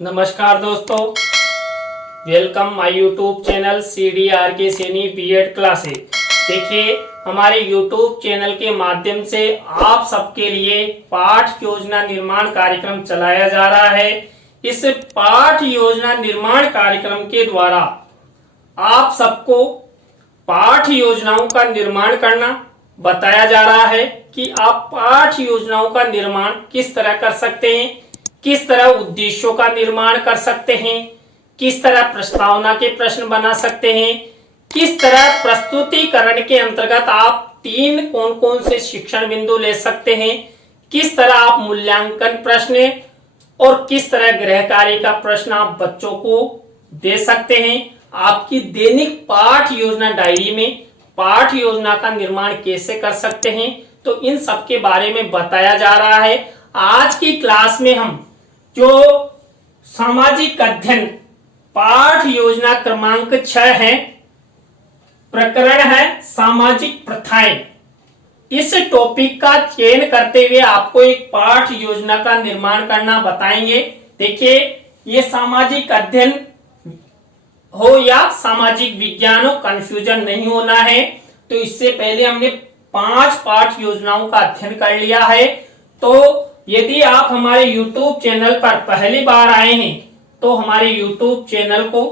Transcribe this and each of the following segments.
नमस्कार दोस्तों, welcome my YouTube channel CDRK Saini BEd classes. देखिए, हमारे यूट्यूब चैनल के माध्यम से आप सबके लिए पाठ योजना निर्माण कार्यक्रम चलाया जा रहा है। इस पाठ योजना निर्माण कार्यक्रम के द्वारा आप सबको पाठ योजनाओं का निर्माण करना बताया जा रहा है कि आप पाठ योजनाओं का निर्माण किस तरह कर सकते हैं, किस तरह उद्देश्यों का निर्माण कर सकते हैं, किस तरह प्रस्तावना के प्रश्न बना सकते हैं, किस तरह प्रस्तुतिकरण के अंतर्गत आप कौन कौन से शिक्षण बिंदु ले सकते हैं, किस तरह आप मूल्यांकन प्रश्न और किस तरह गृह कार्य का प्रश्न आप बच्चों को दे सकते हैं। आपकी दैनिक पाठ योजना डायरी में पाठ योजना का निर्माण कैसे कर सकते हैं, तो इन सब के बारे में बताया जा रहा है। आज की क्लास में हम जो सामाजिक अध्ययन पाठ योजना क्रमांक 6 है, प्रकरण है सामाजिक प्रथाएं, इस टॉपिक का चयन करते हुए आपको एक पाठ योजना का निर्माण करना बताएंगे। देखिए, ये सामाजिक अध्ययन हो या सामाजिक विज्ञान हो, कंफ्यूजन नहीं होना है। तो इससे पहले हमने 5 पाठ योजनाओं का अध्ययन कर लिया है। तो यदि आप हमारे YouTube चैनल पर पहली बार आए हैं तो हमारे YouTube चैनल को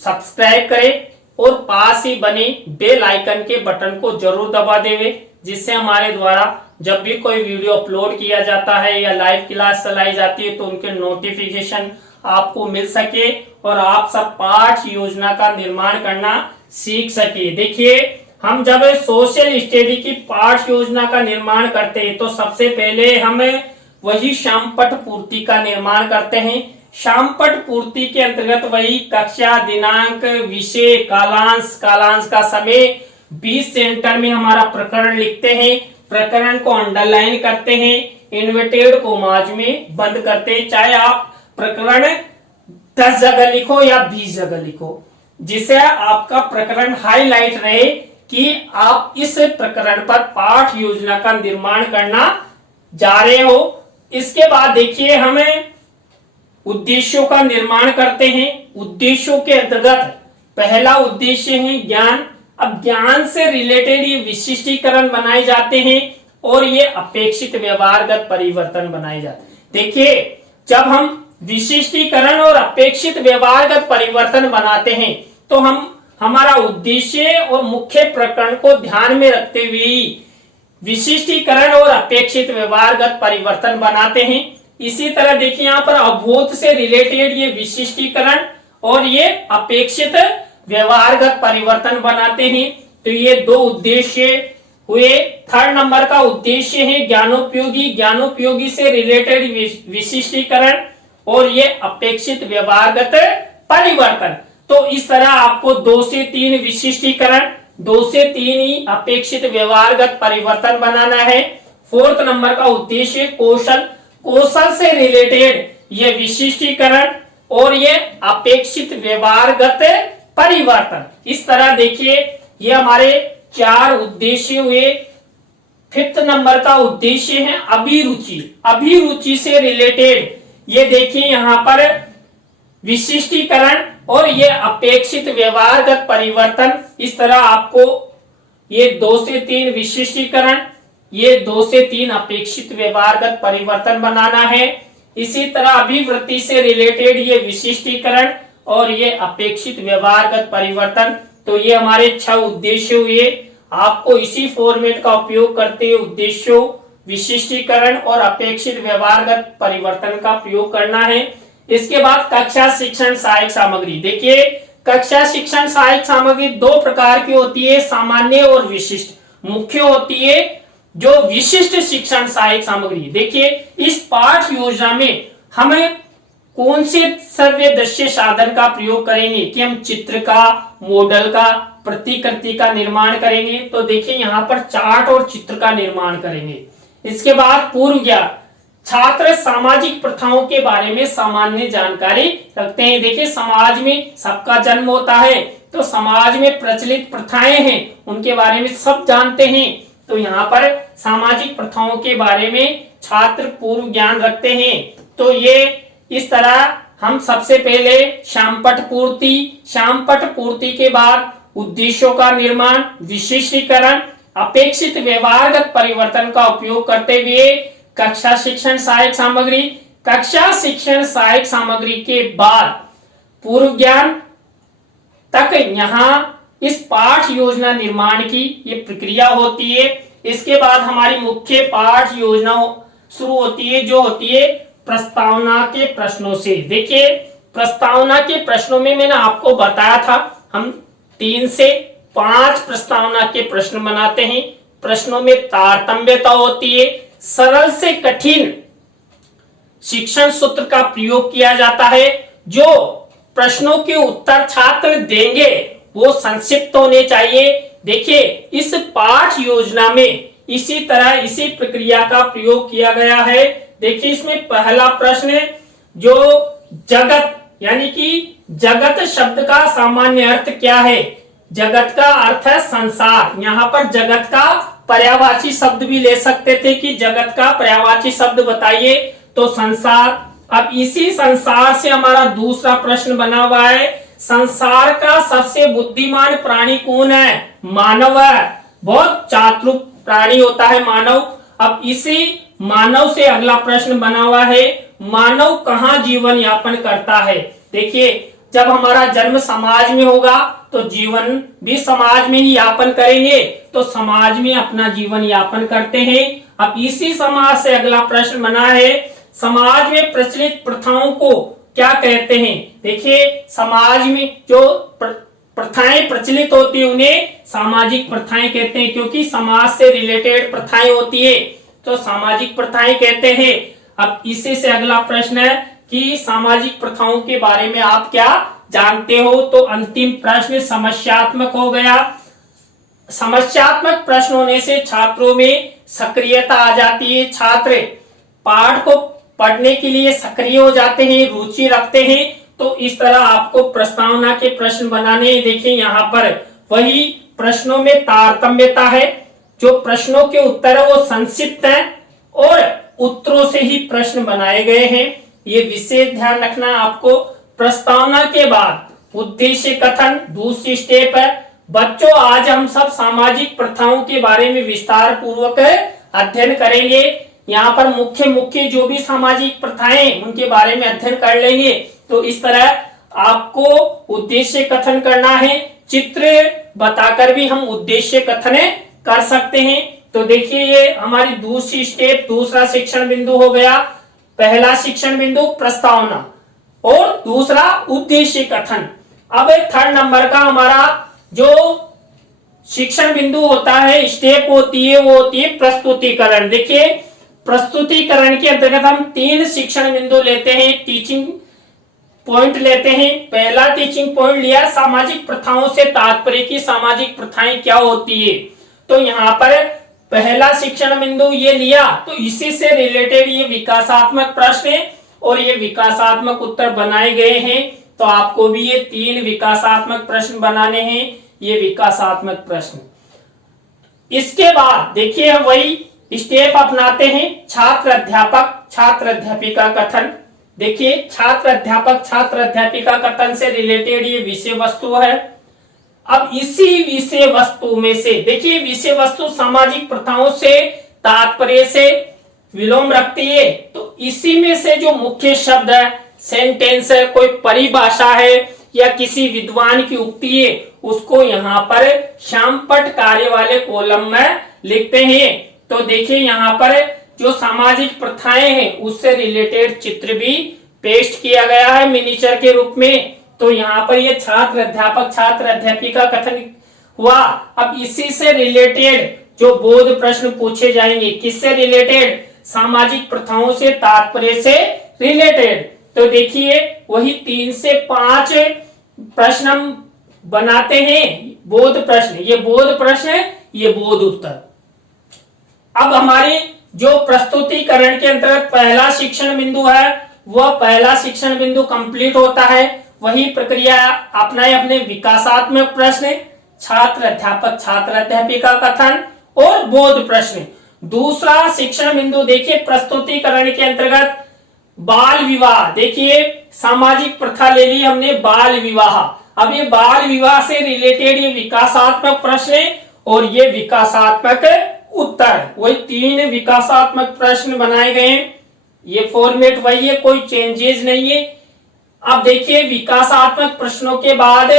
सब्सक्राइब करें और पास ही बने बेल आइकन के बटन को जरूर दबा देवे, जिससे हमारे द्वारा जब भी कोई वीडियो अपलोड किया जाता है या लाइव क्लास चलाई जाती है तो उनके नोटिफिकेशन आपको मिल सके और आप सब पाठ योजना का निर्माण करना सीख सके। देखिए, हम जब सोशल स्टडी की पाठ योजना का निर्माण करते हैं तो सबसे पहले हम वही शामपट पूर्ति का निर्माण करते हैं। शामपट पूर्ति के अंतर्गत वही कक्षा, दिनांक, विषय, कालांश का समय, 20 सेंटर में हमारा प्रकरण लिखते हैं, प्रकरण को अंडरलाइन करते हैं, इन्वर्टेड कोमाज में बंद करते हैं। चाहे आप प्रकरण 10 जगह लिखो या 20 जगह लिखो, जिससे आपका प्रकरण हाईलाइट रहे कि आप इस प्रकरण पर पाठ योजना का निर्माण करना जा रहे हो। इसके बाद देखिए, हमें उद्देश्यों का निर्माण करते हैं। उद्देश्यों के अंतर्गत पहला उद्देश्य है ज्ञान। अब ज्ञान से रिलेटेड ये विशिष्टीकरण बनाए जाते हैं और ये अपेक्षित व्यवहारगत परिवर्तन बनाए जाते हैं। देखिए, जब हम विशिष्टीकरण और अपेक्षित व्यवहारगत परिवर्तन बनाते हैं तो हम हमारा उद्देश्य और मुख्य प्रकरण को ध्यान में रखते हुए विशिष्टीकरण और अपेक्षित व्यवहारगत परिवर्तन बनाते हैं। इसी तरह देखिए, यहाँ पर अवबोध से रिलेटेड ये विशिष्टीकरण और ये अपेक्षित व्यवहारगत परिवर्तन बनाते हैं। तो ये 2 उद्देश्य हुए। 3rd नंबर का उद्देश्य है ज्ञानोपयोगी। ज्ञानोपयोगी से रिलेटेड विशिष्टीकरण और ये अपेक्षित व्यवहारगत परिवर्तन। तो इस तरह आपको 2 से 3 विशिष्टीकरण, 2 से 3 ही अपेक्षित व्यवहारगत परिवर्तन बनाना है। 4th नंबर का उद्देश्य कौशल। कौशल से रिलेटेड ये विशिष्टीकरण और ये अपेक्षित व्यवहारगत परिवर्तन। इस तरह देखिए, ये हमारे 4 उद्देश्य हुए। 5th नंबर का उद्देश्य है अभिरुचि। अभिरुचि से रिलेटेड ये देखिए, यहाँ पर विशिष्टीकरण और ये अपेक्षित व्यवहारगत परिवर्तन। इस तरह आपको ये 2 से 3 विशिष्टीकरण, ये 2 से 3 अपेक्षित व्यवहारगत परिवर्तन बनाना है। इसी तरह अभिवृत्ति से रिलेटेड ये विशिष्टीकरण और ये अपेक्षित व्यवहारगत परिवर्तन। तो ये हमारे 6 उद्देश्य हुए। आपको इसी फॉर्मेट का उपयोग करते हुए उद्देश्यों, विशिष्टीकरण और अपेक्षित व्यवहारगत परिवर्तन का प्रयोग करना है। इसके बाद कक्षा शिक्षण सहायक सामग्री। देखिए, कक्षा शिक्षण सहायक सामग्री 2 प्रकार की होती है, सामान्य और विशिष्ट। मुख्य होती है जो विशिष्ट शिक्षण सहायक सामग्री। देखिए, इस पाठ योजना में हमें कौन से श्रव्य दृश्य साधन का प्रयोग करेंगे कि हम चित्र का, मॉडल का, प्रतिकृति का निर्माण करेंगे। तो देखिए, यहाँ पर चार्ट और चित्र का निर्माण करेंगे। इसके बाद पूर्व ज्ञान। छात्र सामाजिक प्रथाओं के बारे में सामान्य जानकारी रखते हैं। देखिए, समाज में सबका जन्म होता है तो समाज में प्रचलित प्रथाएं हैं, उनके बारे में सब जानते हैं। तो यहाँ पर सामाजिक प्रथाओं के बारे में छात्र पूर्व ज्ञान रखते हैं। तो ये इस तरह हम सबसे पहले श्यामपट्ट पूर्ति के बाद उद्देश्यों का निर्माण, विशिष्टीकरण, अपेक्षित व्यवहारगत परिवर्तन का उपयोग करते हुए कक्षा शिक्षण सहायक सामग्री के बाद पूर्व ज्ञान तक यहाँ इस पाठ योजना निर्माण की ये प्रक्रिया होती है। इसके बाद हमारी मुख्य पाठ योजना शुरू होती है, जो होती है प्रस्तावना के प्रश्नों से। देखिए, प्रस्तावना के प्रश्नों में मैंने आपको बताया था हम 3 से 5 प्रस्तावना के प्रश्न बनाते हैं। प्रश्नों में तारतम्यता होती है, सरल से कठिन शिक्षण सूत्र का प्रयोग किया जाता है। जो प्रश्नों के उत्तर छात्र देंगे वो संक्षिप्त होने चाहिए। देखिए, इस पाठ योजना में इसी प्रक्रिया का प्रयोग किया गया है। देखिए, इसमें पहला प्रश्न जो जगत यानी कि जगत शब्द का सामान्य अर्थ क्या है? जगत का अर्थ है संसार। यहाँ पर जगत का पर्यायवाची शब्द भी ले सकते थे कि जगत का पर्यायवाची शब्द बताइए, तो संसार। अब इसी संसार से हमारा दूसरा प्रश्न बना हुआ है, संसार का सबसे बुद्धिमान प्राणी कौन है? मानव है। बहुत चातुर प्राणी होता है मानव। अब इसी मानव से अगला प्रश्न बना हुआ है, मानव कहाँ जीवन यापन करता है? देखिए, जब हमारा जन्म समाज में होगा तो जीवन भी समाज में ही यापन करेंगे, तो समाज में अपना जीवन यापन करते हैं। अब इसी समाज से अगला प्रश्न बना है, समाज में प्रचलित प्रथाओं को क्या कहते हैं? देखिए, समाज में जो प्रथाएं प्रचलित होती है उन्हें सामाजिक प्रथाएं कहते हैं, क्योंकि समाज से रिलेटेड प्रथाएं होती है तो सामाजिक प्रथाएं कहते हैं। अब इसी से अगला प्रश्न है कि सामाजिक प्रथाओं के बारे में आप क्या जानते हो? तो अंतिम प्रश्न समस्यात्मक हो गया। समस्यात्मक प्रश्न होने से छात्रों में सक्रियता आ जाती है, छात्र पाठ को पढ़ने के लिए सक्रिय हो जाते हैं, रुचि रखते हैं। तो इस तरह आपको प्रस्तावना के प्रश्न बनाने हैं। देखिए, यहाँ पर वही प्रश्नों में तारतम्यता है, जो प्रश्नों के उत्तर है वो संक्षिप्त है और उत्तरों से ही प्रश्न बनाए गए हैं। ये विशेष ध्यान रखना आपको। प्रस्तावना के बाद उद्देश्य कथन दूसरी स्टेप है। बच्चों, आज हम सब सामाजिक प्रथाओं के बारे में विस्तार पूर्वक अध्ययन करेंगे। यहाँ पर मुख्य जो भी सामाजिक प्रथाएं उनके बारे में अध्ययन कर लेंगे। तो इस तरह आपको उद्देश्य कथन करना है। चित्र बताकर भी हम उद्देश्य कथन कर सकते हैं। तो देखिए, ये हमारी दूसरी स्टेप, दूसरा शिक्षण बिंदु हो गया। पहला शिक्षण बिंदु प्रस्तावना और दूसरा उद्देश्य कथन। अब थर्ड नंबर का हमारा जो शिक्षण बिंदु होता है, स्टेप होती है, वो होती है प्रस्तुतिकरण। देखिए, प्रस्तुतिकरण के अंतर्गत हम 3 शिक्षण बिंदु लेते हैं, टीचिंग पॉइंट लेते हैं। पहला टीचिंग पॉइंट लिया, सामाजिक प्रथाओं से तात्पर्य की सामाजिक प्रथाएं क्या होती है। तो यहाँ पर पहला शिक्षण बिंदु ये लिया, तो इसी से रिलेटेड ये विकासात्मक प्रश्न है और ये विकासात्मक उत्तर बनाए गए हैं। तो आपको भी ये 3 विकासात्मक प्रश्न बनाने हैं, ये विकासात्मक प्रश्न। इसके बाद देखिए, हम वही स्टेप अपनाते हैं, छात्र अध्यापिका कथन। देखिए, छात्र अध्यापिका कथन से रिलेटेड ये विषय वस्तु है। अब इसी विषय वस्तु में से देखिए, विषय वस्तु सामाजिक प्रथाओं से तात्पर्य से विलोम रखती है। तो इसी में से जो मुख्य शब्द है, सेंटेंस है, कोई परिभाषा है या किसी विद्वान की उक्ति है, उसको यहाँ पर श्यामपट्ट कार्य वाले कॉलम में लिखते हैं। तो देखिए, यहाँ पर जो सामाजिक प्रथाएं हैं उससे रिलेटेड चित्र भी पेस्ट किया गया है मिनिएचर के रूप में। तो यहाँ पर ये छात्र अध्यापिका कथन हुआ। अब इसी से रिलेटेड जो बोध प्रश्न पूछे जाएंगे, किससे रिलेटेड? सामाजिक प्रथाओं से तात्पर्य से रिलेटेड। तो देखिए, वही 3 से 5 प्रश्न हम बनाते हैं, बोध प्रश्न, ये बोध प्रश्न, ये बोध उत्तर। अब हमारी जो प्रस्तुतिकरण के अंतर्गत पहला शिक्षण बिंदु है, वह पहला शिक्षण बिंदु कंप्लीट होता है। वही प्रक्रिया अपनाए अपने विकासात्मक प्रश्न, छात्र अध्यापिका कथन और बोध प्रश्न। दूसरा शिक्षण बिंदु देखिए, प्रस्तुतिकरण के अंतर्गत बाल विवाह, देखिए सामाजिक प्रथा ले ली हमने, बाल विवाह। अब ये बाल विवाह से रिलेटेड ये विकासात्मक प्रश्न है और ये विकासात्मक उत्तर, वही 3 विकासात्मक प्रश्न बनाए गए हैं। ये फॉर्मेट वही है, कोई चेंजेस नहीं है। अब देखिए विकासात्मक प्रश्नों के बाद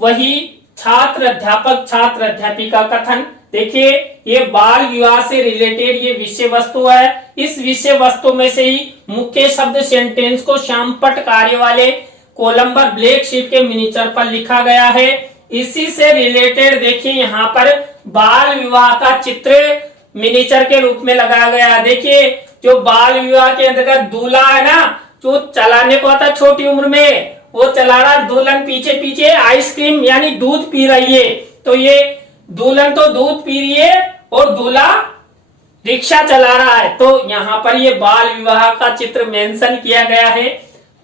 वही छात्र अध्यापक छात्र अध्यापिका कथन। देखिए ये बाल विवाह से रिलेटेड ये विषय वस्तु है। इस विषय वस्तु में से ही मुख्य शब्द सेंटेंस को श्यामपट्ट कार्य वाले कॉलम पर ब्लैक शीट के मिनीचर पर लिखा गया है। इसी से रिलेटेड देखिए यहाँ पर बाल विवाह का चित्र मिनीचर के रूप में लगाया गया है। देखिए जो बाल विवाह के अंतर्गत दूल्हा है ना, जो चलाने को आता छोटी उम्र में, वो चला रहा, दुल्हन पीछे पीछे आइसक्रीम यानी दूध पी रही है। तो ये दुल्हन तो दूध पी रही है और दूल्हा रिक्शा चला रहा है। तो यहाँ पर ये बाल विवाह का चित्र मेंशन किया गया है।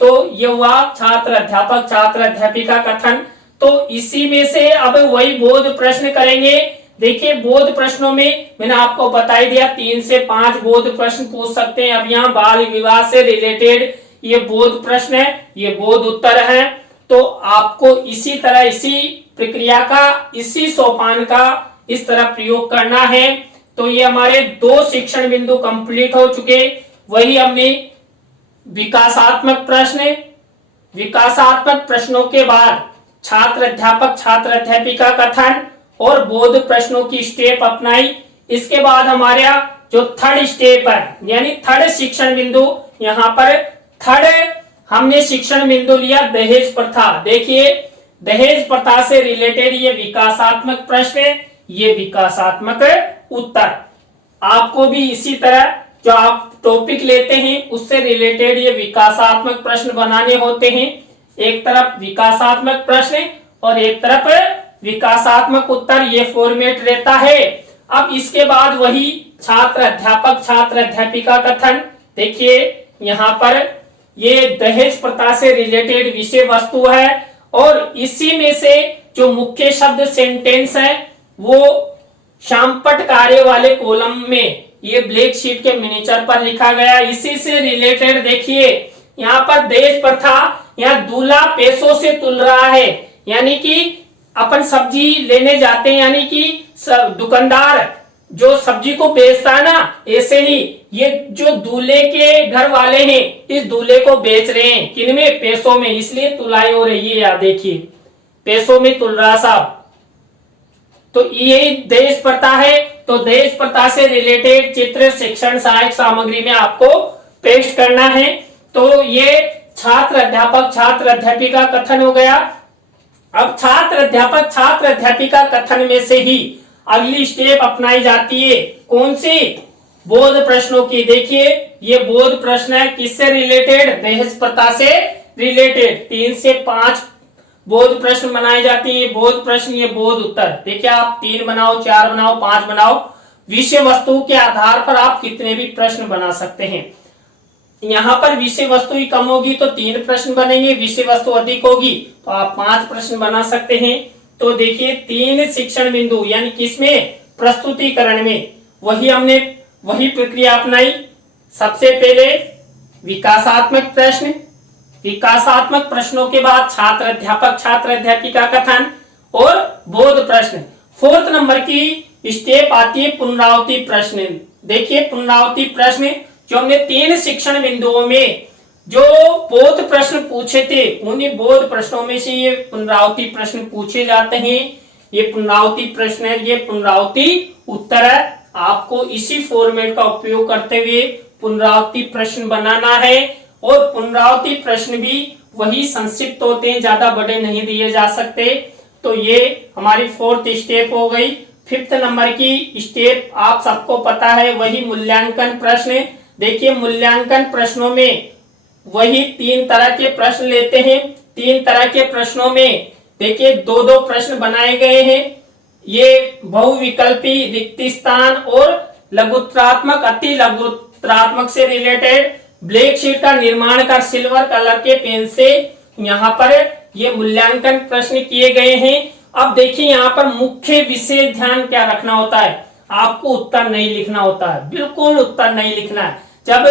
तो ये हुआ छात्र अध्यापक छात्र अध्यापिका कथन। तो इसी में से अब वही बोध प्रश्न करेंगे। देखिए बोध प्रश्नों में मैंने आपको बता ही दिया 3 से 5 बोध प्रश्न पूछ सकते हैं। अब यहाँ बाल विवाह से रिलेटेड ये बोध प्रश्न है, ये बोध उत्तर है। तो आपको इसी तरह इसी प्रक्रिया का इसी सोपान का इस तरह प्रयोग करना है। तो ये हमारे 2 शिक्षण बिंदु कंप्लीट हो चुके। वही हमने विकासात्मक प्रश्न, विकासात्मक प्रश्नों के बाद छात्र अध्यापक छात्र अध्यापिका कथन और बोध प्रश्नों की स्टेप अपनाई। इसके बाद हमारा जो थर्ड स्टेप है यानी थर्ड शिक्षण बिंदु, यहाँ पर थर्ड हमने शिक्षण बिंदु लिया दहेज प्रथा। देखिए दहेज प्रथा से रिलेटेड ये विकासात्मक प्रश्न, ये विकासात्मक उत्तर। आपको भी इसी तरह जो आप टॉपिक लेते हैं उससे रिलेटेड ये विकासात्मक प्रश्न बनाने होते हैं। एक तरफ विकासात्मक प्रश्न और एक तरफ विकासात्मक उत्तर, ये फॉर्मेट रहता है। अब इसके बाद वही छात्र अध्यापक छात्र अध्यापिका कथन। देखिए यहाँ पर ये दहेज प्रथा से रिलेटेड विषय वस्तु है और इसी में से जो मुख्य शब्द सेंटेंस है वो श्यामपट्ट कार्य वाले कॉलम में ये ब्लैक शीट के मिनीचर पर लिखा गया। इसी से रिलेटेड देखिए यहाँ पर दहेज प्रथा, यहाँ दूल्हा पैसों से तुल रहा है, यानी कि अपन सब्जी लेने जाते हैं, यानी कि दुकानदार जो सब्जी को बेचता है ना, ऐसे ही ये जो दूल्हे के घर वाले हैं इस दूल्हे को बेच रहे हैं, किनमें, पैसों में, इसलिए तुलाई हो रही है। यार देखिए पैसों में तुल रहा साहब। तो ये दहेज प्रथा है। तो दहेज प्रथा से रिलेटेड चित्र शिक्षण सहायक सामग्री में आपको पेस्ट करना है। तो ये छात्र अध्यापक छात्र अध्यापिका कथन हो गया। अब छात्र अध्यापक छात्र अध्यापिका कथन में से ही अगली स्टेप अपनाई जाती है, कौन सी, बोध प्रश्नों की। देखिए ये बोध प्रश्न है, किससे रिलेटेड, दहेज प्रथा से रिलेटेड। 3 से 5 बोध प्रश्न बनाए जाते हैं। बोध प्रश्न, ये बोध उत्तर। देखिए आप 3 बनाओ, 4 बनाओ, 5 बनाओ, विषय वस्तु के आधार पर आप कितने भी प्रश्न बना सकते हैं। यहाँ पर विषय वस्तु ही कम होगी तो 3 प्रश्न बनेंगे, विषय वस्तु अधिक होगी तो आप 5 प्रश्न बना सकते हैं। तो देखिए 3 शिक्षण बिंदु यानी किसमें, प्रस्तुतिकरण में वही हमने वही प्रक्रिया अपनाई। सबसे पहले विकासात्मक प्रश्न, विकासात्मक प्रश्नों के बाद छात्र अध्यापक छात्र अध्यापिका कथन और बोध प्रश्न। 4th नंबर की स्टेप आती है पुनरावृत्ति प्रश्न। देखिए पुनरावृत्ति प्रश्न जो हमने 3 शिक्षण बिंदुओं में जो बोध प्रश्न पूछे थे, उन्हीं बोध प्रश्नों में से ये पुनरावृत्ति प्रश्न पूछे जाते हैं। ये पुनरावृत्ति प्रश्न है, ये पुनरावृत्ति उत्तर है। आपको इसी फॉर्मेट का उपयोग करते हुए पुनरावृत्ति प्रश्न बनाना है और पुनरावृत्ति प्रश्न भी वही संक्षिप्त होते हैं, ज्यादा बड़े नहीं दिए जा सकते। तो ये हमारी 4th स्टेप हो गई। 5th नंबर की स्टेप आप सबको पता है, वही मूल्यांकन प्रश्न। देखिए मूल्यांकन प्रश्नों में वही 3 तरह के प्रश्न लेते हैं। 3 तरह के प्रश्नों में देखिए 2-2 प्रश्न बनाए गए हैं। ये बहुविकल्पी, रिक्त स्थान और लघुत्तरात्मक अति लघुत्तरात्मक से रिलेटेड ब्लैक शीट का निर्माण कर सिल्वर कलर के पेन से यहाँ पर ये मूल्यांकन प्रश्न किए गए हैं। अब देखिए यहाँ पर मुख्य विशेष ध्यान क्या रखना होता है, आपको उत्तर नहीं लिखना होता है, बिल्कुल उत्तर नहीं लिखना है। जब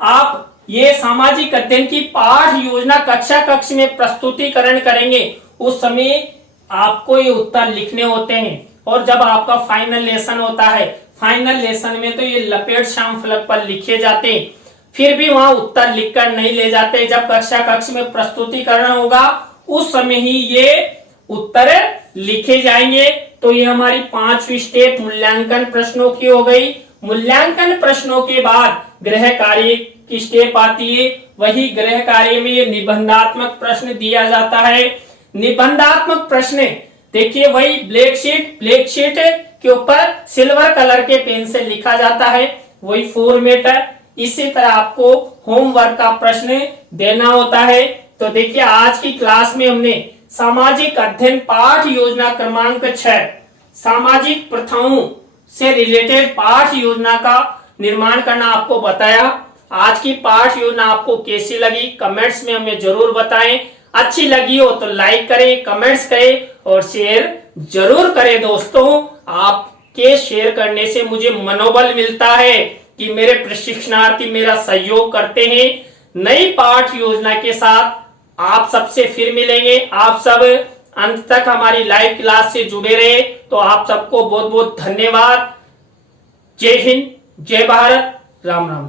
आप ये सामाजिक अध्ययन की पाठ योजना कक्षा कक्ष में प्रस्तुतिकरण करेंगे, उस समय आपको ये उत्तर लिखने होते हैं। और जब आपका फाइनल लेसन होता है, फाइनल लेसन में तो ये लपेट श्याम फलक पर लिखे जाते हैं, फिर भी वहां उत्तर लिखकर नहीं ले जाते। जब कक्षा कक्ष में प्रस्तुतिकरण होगा उस समय ही ये उत्तर लिखे जाएंगे। तो ये हमारी 5वीं स्टेप मूल्यांकन प्रश्नों की हो गई। मूल्यांकन प्रश्नों के बाद गृह कार्य की स्टेप आती है। वही गृह कार्य में ये निबंधात्मक प्रश्न दिया जाता है। निबंधात्मक प्रश्न देखिए, वही ब्लैक शीट के ऊपर सिल्वर कलर के पेन से लिखा जाता है, वही फॉर्मेट है। इसी तरह आपको होमवर्क का प्रश्न देना होता है। तो देखिए, आज की क्लास में हमने सामाजिक अध्ययन पाठ योजना क्रमांक 6 सामाजिक प्रथाओं से रिलेटेड पाठ योजना का निर्माण करना आपको बताया। आज की पाठ योजना आपको कैसी लगी कमेंट्स में हमें जरूर बताएं। अच्छी लगी हो तो लाइक करें, कमेंट्स करें और शेयर जरूर करें। दोस्तों, आपके शेयर करने से मुझे मनोबल मिलता है कि मेरे प्रशिक्षणार्थी मेरा सहयोग करते हैं। नई पाठ योजना के साथ आप सबसे फिर मिलेंगे। आप सब अंत तक हमारी लाइव क्लास से जुड़े रहे, तो आप सबको बहुत बहुत धन्यवाद। जय हिंद, जय भारत, राम राम।